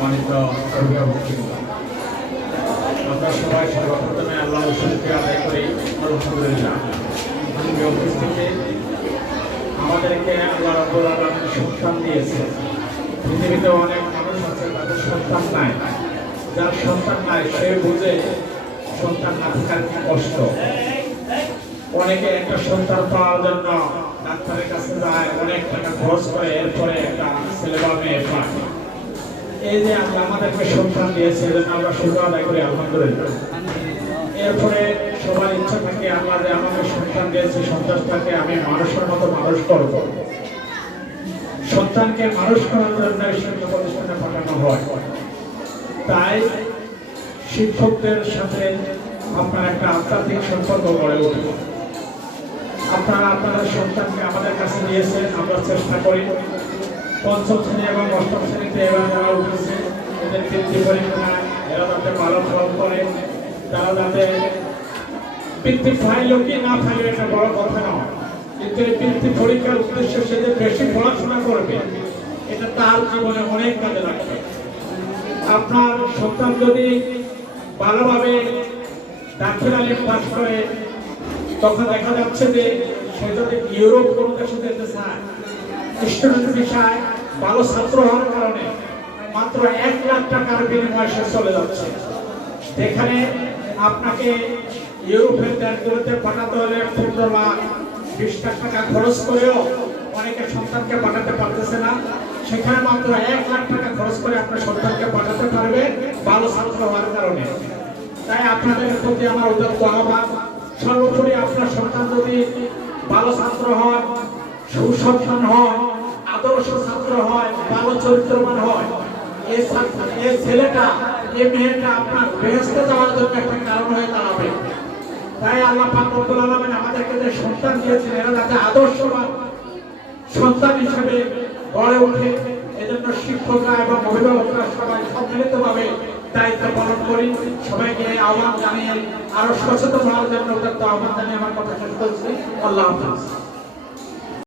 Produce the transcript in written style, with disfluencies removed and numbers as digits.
সম্মানিত অভিভাবকবৃন্দ, আমরা সবাই সর্বপ্রথমে আল্লাহর শুকরিয়া আদায় করি। আলহামদুলিল্লাহ, আজকে উপস্থিতি আমাদেরকে আল্লাহ রাব্বুল আলামিন সন্তান দিয়েছে। পৃথিবীতে অনেক মানুষ আছে তাদের সন্তান নাই, যার সন্তান নাই সে বুঝে সন্তান না থাকার কি কষ্ট। অনেকে একটা সন্তান পাওয়ার জন্য ডাক্তারের কাছে যায়, অনেক টাকা খরচ করে, এরপরে একটা ছেলে বা মেয়ে পায়। এই যে আল্লাহ আমাদেরকে সন্তান দিয়েছে, এজন্য আমরা শুকর আদায় করি আলহামদুলিল্লাহ। এরপরে সবার ইচ্ছা থাকে আল্লাহ যে আমাকে সন্তান দিয়েছে, সন্তানটাকে আমি মানুষের মতো মানুষ করব। সন্তানকে মানুষ করার জন্য শিক্ষা প্রতিষ্ঠানে পাঠানো হয়। তাই শিক্ষকদের সাথে আপনার একটা আধ্যাত্মিক সম্পর্ক গড়ে উঠবে। আপনারা আপনাদের সন্তানকে আমাদের কাছে নিয়েছেন, আমরা চেষ্টা করি পঞ্চম শ্রেণী এবং অষ্টম শ্রেণীতে এবার যারা উঠেছে এদের বৃত্তি পরীক্ষায় এরা যাতে ভালো ফল করে, তারা যাতে বৃত্তি ফাইল কি না ফাইল এটা বড় কথা নয়, কিন্তু এই বৃত্তি পরীক্ষার উদ্দেশ্য সে যে বেশি পড়াশোনা করবে এটা তার জীবনে অনেক কাজে লাগবে। আপনার সন্তান যদি ভালোভাবে ডাক্তার আলিম পাস করে, তখন দেখা যাচ্ছে যে সে যদি ইউরোপ কোনো দেশে যেতে চায়, স্টুডেন্ট ভিসায় ভালো ছাত্র হওয়ার কারণে মাত্র 1 লাখ টাকার বিনিময়ে সে চলে যাচ্ছে। যেখানে আপনাকে ইউরোপের দেশগুলোতে পাঠাতে হলে 15 লাখ 20 লাখ টাকা খরচ করেও অনেকে সন্তানকে পাঠাতে পারতেছে না, সেখানে মাত্র 1 লাখ টাকা খরচ করে আপনার সন্তানকে পাঠাতে পারবে ভালো ছাত্র হওয়ার কারণে। তাই আপনাদের প্রতি আমার উদাত্ত আহ্বান, সর্বোপরি আপনার সন্তান যদি ভালো ছাত্র হয়, সুসন্তান হয়, আদর্শ ছাত্র হয়, ভালো চরিত্রবান হয়, এই ছেলেটা এই মেয়েটা আপনার বেহেশতে যাওয়ার জন্য একটা কারণ হয়ে দাঁড়াবে। তাই আল্লাহ পাক রব্বুল আলামিন আমাদেরকে যে সন্তান দিয়েছেন এরা যাতে আদর্শবান সন্তান হিসেবে গড়ে ওঠে, এজন্য শিক্ষকরা এবং অভিভাবকরা সবাই সম্মিলিতভাবে দায়িত্ব পালন করি। সবাইকে আহ্বান জানিয়ে আরো সচেতন হওয়ার জন্য আহ্বান জানিয়ে আমার কথা শেষ করছি। আল্লাহ হাফেজ।